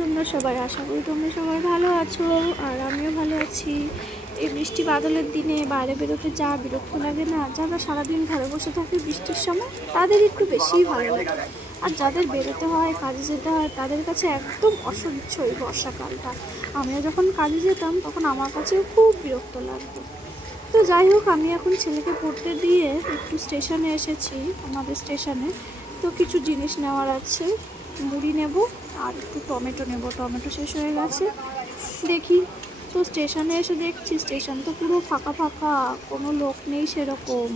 তোমরা সবাই? আশা করি তোমরা সবাই ভালো আছো, আর আমিও ভালো আছি। এই বৃষ্টি বাদলের দিনে বাইরে বেরোতে যা বিরক্ত লাগে না, যারা সারাদিন ঘরে বসে থাকে বৃষ্টির সময় তাদের একটু বেশিই ভালো লাগে, আর যাদের বেরোতে হয়, কাজে যেতে হয়, তাদের কাছে একদম অসহ্য এই বর্ষাকালটা। আমিও যখন কাজে যেতাম তখন আমার কাছেও খুব বিরক্ত লাগতো। তো যাই হোক, আমি এখন ছেলেকে পড়তে দিয়ে একটু স্টেশনে এসেছি, আমাদের স্টেশনে। তো কিছু জিনিস নেওয়ার আছে, মুড়ি নেব আর একটু টমেটো নেব, টমেটো শেষ হয়ে গেছে। দেখি, তো স্টেশনে এসে দেখছি স্টেশন তো পুরো ফাঁকা ফাঁকা, কোনো লোক নেই সেরকম।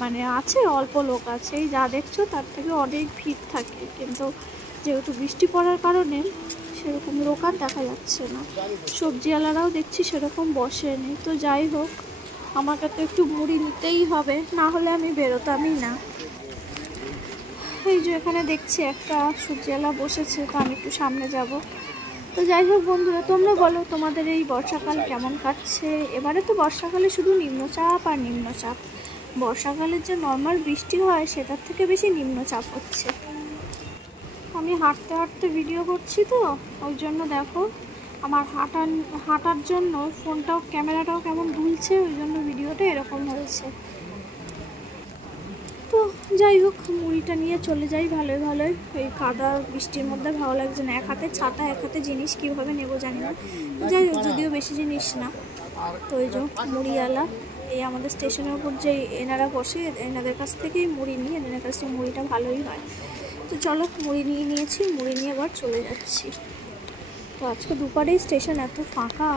মানে আছে, অল্প লোক আছে, এই যা দেখছো তার থেকে অনেক ভিড় থাকে, কিন্তু যেহেতু বৃষ্টি পড়ার কারণে সেরকম লোক আর দেখা যাচ্ছে না। সবজিওয়ালারাও দেখছি সেরকম বসেনি। তো যাই হোক, আমাকে তো একটু মুড়ি নিতেই হবে, না হলে আমি বেরোতামই না। এই যে এখানে দেখছি একটা সবজিওয়ালা বসেছে, তো আমি একটু সামনে যাব। তো যাই হোক বন্ধুরা, তোমরা বলো তোমাদের এই বর্ষাকাল কেমন কাটছে? এবারে তো বর্ষাকালে শুধু নিম্নচাপ আর নিম্নচাপ। বর্ষাকালের যে নর্মাল বৃষ্টি হয় সেটার থেকে বেশি নিম্নচাপ হচ্ছে। আমি হাঁটতে হাঁটতে ভিডিও করছি, তো ওই জন্য দেখো আমার হাঁটার জন্য ফোনটাও, ক্যামেরাটাও কেমন দুলছে, ওই জন্য ভিডিওটা এরকম হয়েছে। তো যাই হোক, মুড়িটা নিয়ে চলে যাই ভালোই ভালোই। এই কাদা বৃষ্টির মধ্যে ভালো লাগছে না, এক হাতে ছাতা এক হাতে জিনিস কীভাবে নেবো জানি না। যাই হোক, যদিও বেশি জিনিস না। তো ওই যে মুড়িওয়ালা, এই আমাদের স্টেশনের উপর যে এনারা বসে, এনাদের কাছ থেকেই মুড়ি নিই, এনাদের কাছ থেকে মুড়িটা ভালোই হয়। তো চলো, মুড়ি নিয়ে নিয়েছি, মুড়ি নিয়ে আবার চলে যাচ্ছি। তো আজকে দুপুরেই স্টেশন এত ফাঁকা,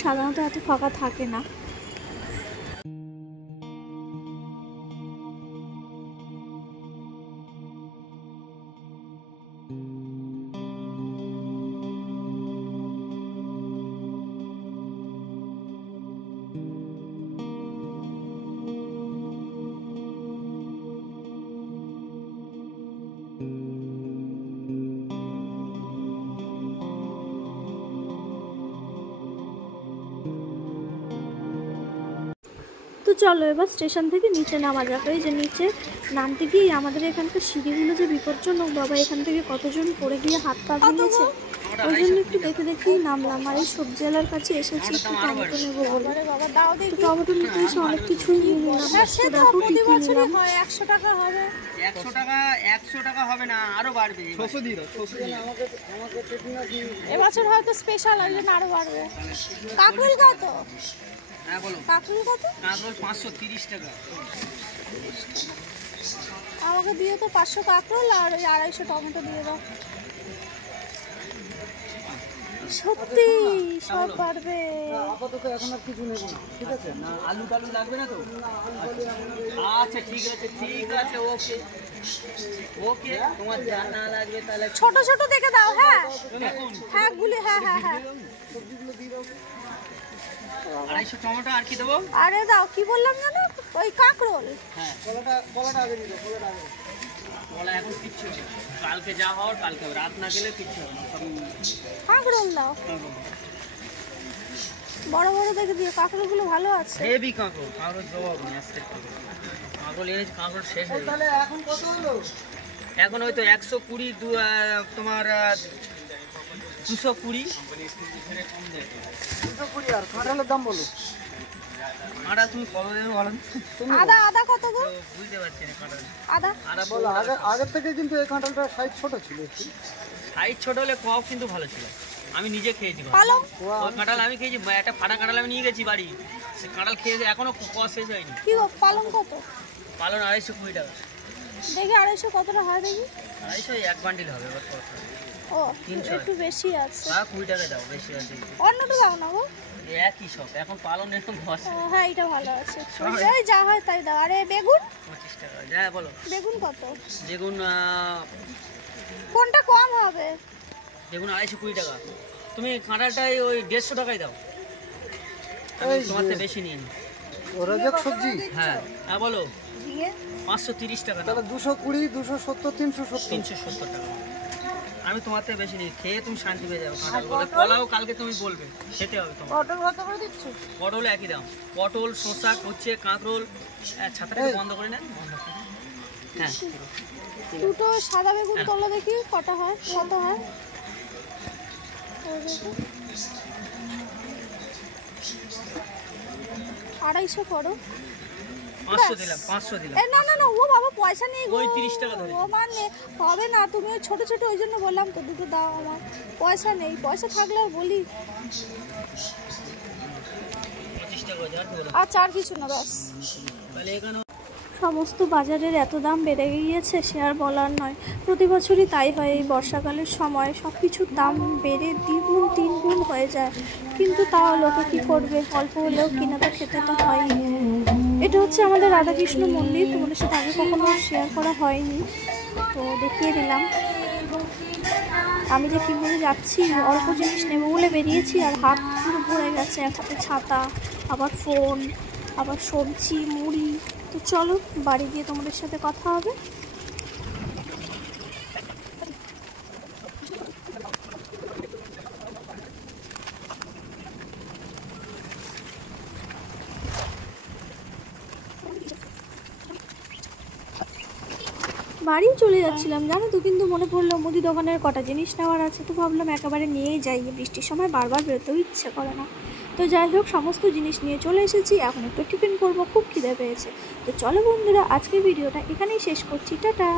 সাধারণত এত ফাঁকা থাকে না। তো চলো এবার স্টেশন থেকে নিচে নামা যাক। এই যে নিচে নামতে গিয়ে আমাদের এখানকার সিঁড়িগুলো যে বিপজ্জনক বাবা, এখান থেকে কতজন পড়ে গিয়ে হাত পা ভেঙেছে, ওই জন্য একটু দেখে দেখেই নামলাম। আর এই সবজিওয়ালার কাছে এসেছি একটু টমেটো নেবো বলে। তো টমেটো নিতে এসে অনেক কিছুই নিয়ে নিলাম। দেখো কি কি নিলাম। 100 টাকা হবে, 100 টাকা হবে না, আরো বাড়বে। এবছর হয়তো স্পেশাল, ওই জন্য আরো বাড়বে। কাকুল কত? হ্যাঁ বলো, কাকুল কত? কাকুল 530 টাকা। আমাকে দিয়ে তো 500 কাকুল আর 250 টমেটো দিয়ে দাও। সত্যি সব বাড়বে। আপাতত এখন আর কিছু নেব না, ঠিক আছে? না আলু টালু লাগবে না তো? আচ্ছা ঠিক আছে, ঠিক আছে, ওকে ওকে। তোমার যা না লাগবে তাহলে ছোট ছোট দেখে দাও। হ্যাঁ হ্যাঁ গুলি, হ্যাঁ হ্যাঁ হ্যাঁ। সবজিগুলো দিয়ে দাও। 250 টমেটো আর কি দেবো? আরে দাও, কি বললাম জানো, ওই কাকরোল। হ্যাঁ, কলাটা আগে দিয়ে দাও, কলাটা আগে। বলা এখন কিচ্ছু নেই, কালকে যা হওয়ার কালকে, রাত না গেলে কিচ্ছু হবে না। কাকরোল দাও, বড় বড় দেখে দিও। কাকরোলগুলো ভালো আছে। হেভি কাঁকড়, কাঁকড় জবাব নেই আজকে। কাঁকড় এনেছি, কাঁকড় শেষ হয়ে গেছে। তাহলে এখন কত হলো? এখন হয়তো 120, তোমার 220। 220। আর কাঁঠালের দাম বলো। আদা তুমি কত দেবে বলো? আদা কত গো? বুঝতে পারছি না। আদা বলো। আগের থেকে কিন্তু এই কাঁঠালটা সাইজ ছোট ছিল একটু। সাইজ ছোট হলে কোয়াও কিন্তু ভালো ছিল, আমি নিজে খেয়েছি। পালং, ওই কাঁঠাল আমি খেয়েছি, একটা ফাটা কাঁঠাল আমি নিয়ে গেছি বাড়ি, সে কাঁঠাল খেয়েছে, এখনো কোয়া শেষ হয়নি। কি গো, পালং কত? পালন 220 টাকা। দেখি 250 কতটা হয় দেখি। 250 এক বান্ডিল হবে। ও, একটু বেশি আছে। 20 টাকা দাও, বেশি আছে। অন্যটা দাও না গো, একই সব। এখন পালন একটু বসে। হ্যাঁ এটা ভালো আছে। ওই যা হয় তাই দাও। আরে বেগুন 25 টাকা। যা বলো। বেগুন কত? বেগুন কোনটা কম হবে? বেগুন 220 টাকা। তুমি কাঁঠালটাই ওই 150 টাকায় দাও, আমি তোমার থেকে বেশি নিই। রাজাক সবজি। হ্যাঁ হ্যাঁ বলো। 530 টাকা। তাহলে 220, 270, 370। 370 টাকা। আমি তোমার থেকে বেশি নিই, খেয়ে তুমি শান্তি পেয়ে যাবে। কাঁঠাল বলে কলাও কালকে তুমি বলবে, খেতে হবে তোমার। পটল কত করে দিচ্ছ? পটল একই দাম। পটল, শসা, উচ্ছে, কাঁকরোল। ছাতাটা বন্ধ করে নেন। হ্যাঁ, দুটো সাদা বেগুন তোলো দেখি কটা হয়, কত হয়? 250 করো। 500 দিলাম 500 দিলাম। না না না, ও বাবা পয়সা নেই গো। ওই 30 টাকা ধরে। ও মানে হবে না, তুমি ওই ছোট ছোট, ওই জন্য বললাম তো দুটো দাও, আমার পয়সা নেই, পয়সা থাকলেও বলি। 25 টাকা যা ধরো। আচ্ছা আর কিছু না, বাস। তাহলে এখানে সমস্ত বাজারের এত দাম বেড়ে গিয়েছে সে আর বলার নয়। প্রতি বছরই তাই হয়, এই বর্ষাকালের সময় সব কিছুর দাম বেড়ে দ্বিগুণ তিনগুণ হয়ে যায়, কিন্তু তাও লোকে কী করবে, অল্প হলেও কিনা তো খেতে তো হয়ই। এটা হচ্ছে আমাদের রাধাকৃষ্ণ মন্দির, তোমাদের সাথে আগে কখনো শেয়ার করা হয়নি, তো দেখিয়ে দিলাম। আমি যে কীভাবে যাচ্ছি, অল্প জিনিস নেবো বলে বেরিয়েছি আর হাত পুরো ভরে গেছে, এক হাতে ছাতা, আবার ফোন, আবার সবজি, মুড়ি। তো চলো বাড়ি গিয়ে তোমাদের সাথে কথা হবে। বাড়ি চলে যাচ্ছিলাম জানো তো, কিন্তু মনে পড়লো মুদি দোকানের কটা জিনিস নেওয়ার আছে, তো ভাবলাম একেবারে নিয়েই যাই, বৃষ্টির সময় বারবার বেরোতেও ইচ্ছে করে না। তো যাই হোক, সমস্ত জিনিস নিয়ে চলে এসেছি, এখন একটু টিফিন করবো, খুব খিদে পেয়েছে। তো চলো বন্ধুরা, আজকের ভিডিওটা এখানেই শেষ করছি, টাটা।